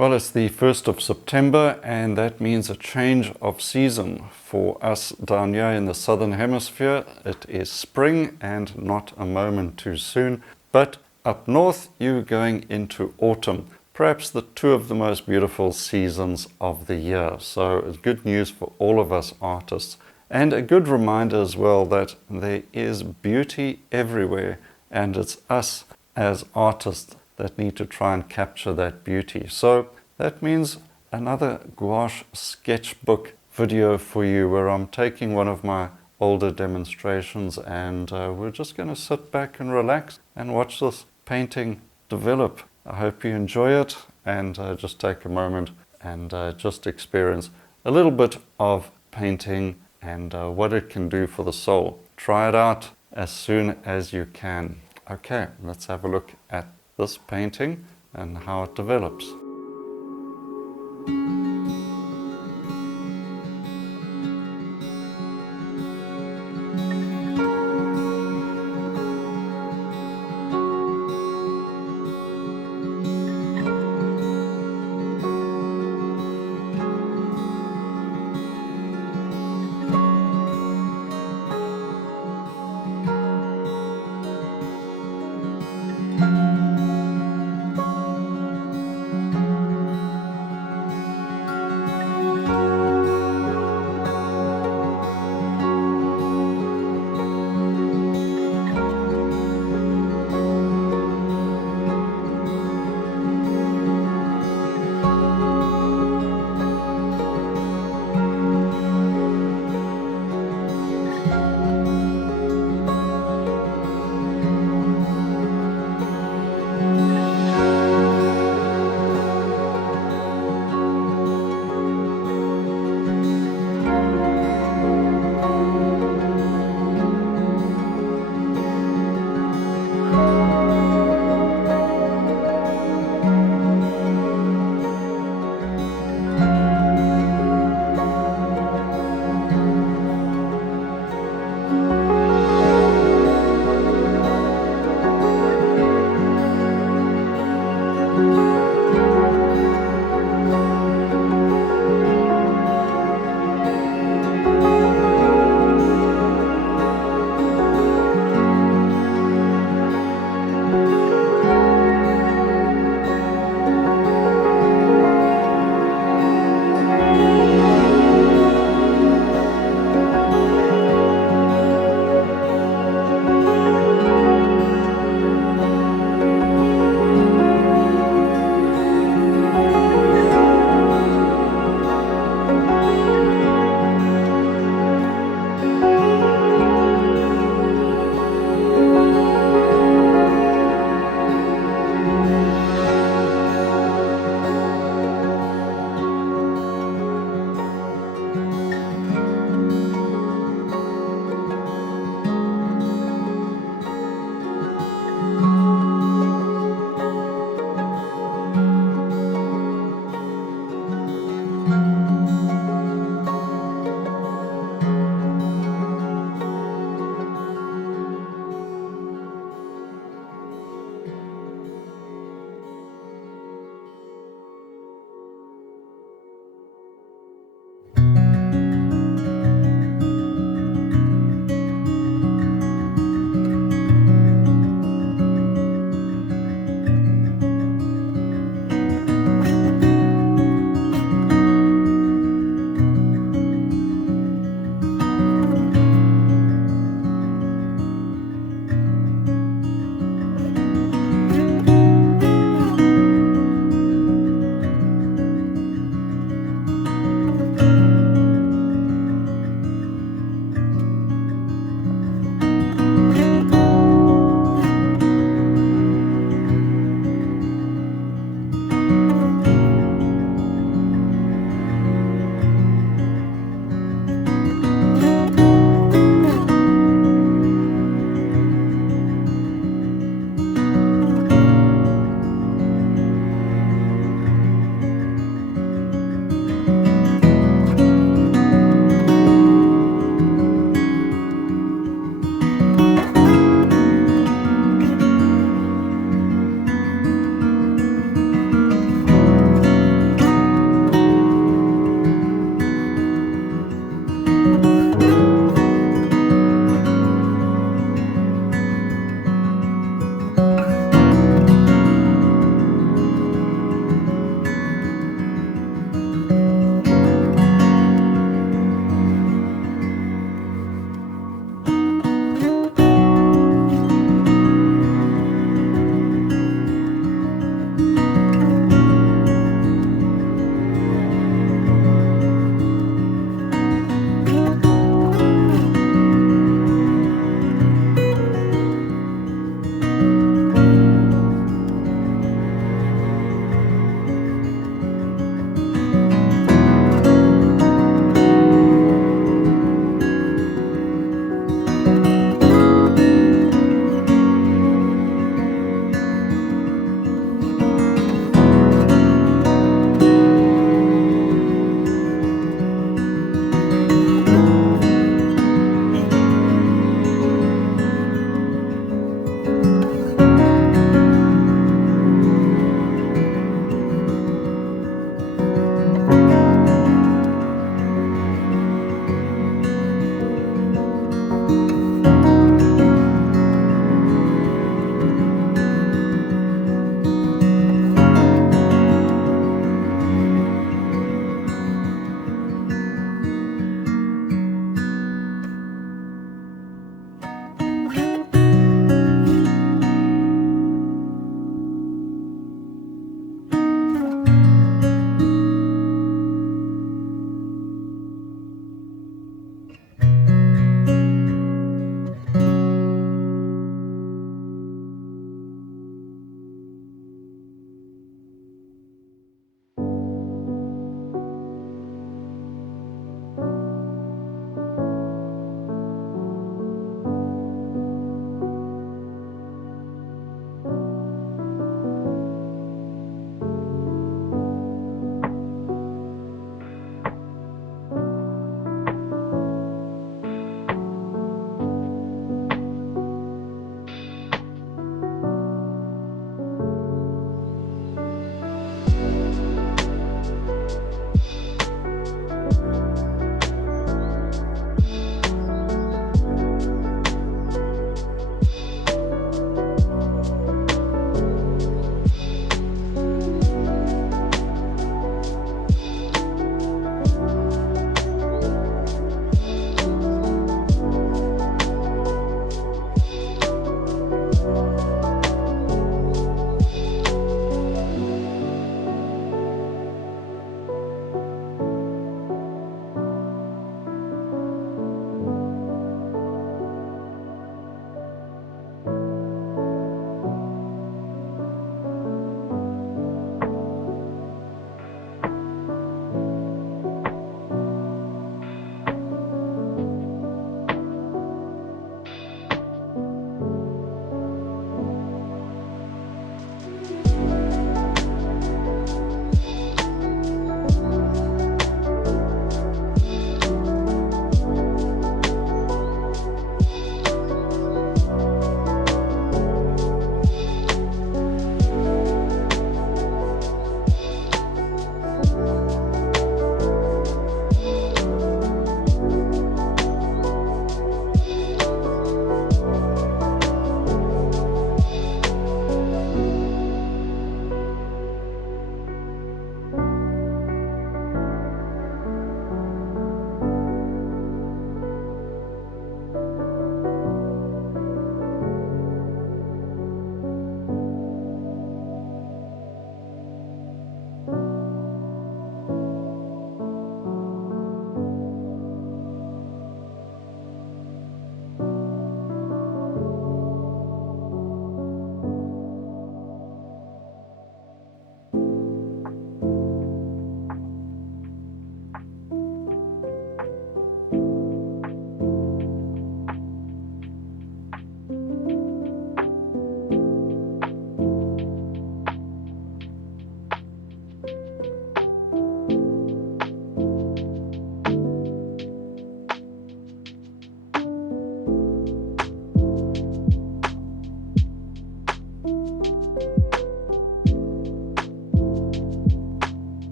Well, it's the 1st of September, and that means a change of season. For us down here in the southern hemisphere, it is spring and not a moment too soon. But up north, you're going into autumn, perhaps the two of the most beautiful seasons of the year. So it's good news for all of us artists. And a good reminder as well that there is beauty everywhere, and it's us as artists that need to try and capture that beauty. So that means another gouache sketchbook video for you, where I'm taking one of my older demonstrations and we're just going to sit back and relax and watch this painting develop. I hope you enjoy it, and just take a moment and just experience a little bit of painting and what it can do for the soul. Try it out as soon as you can. Okay, let's have a look at this painting and how it develops.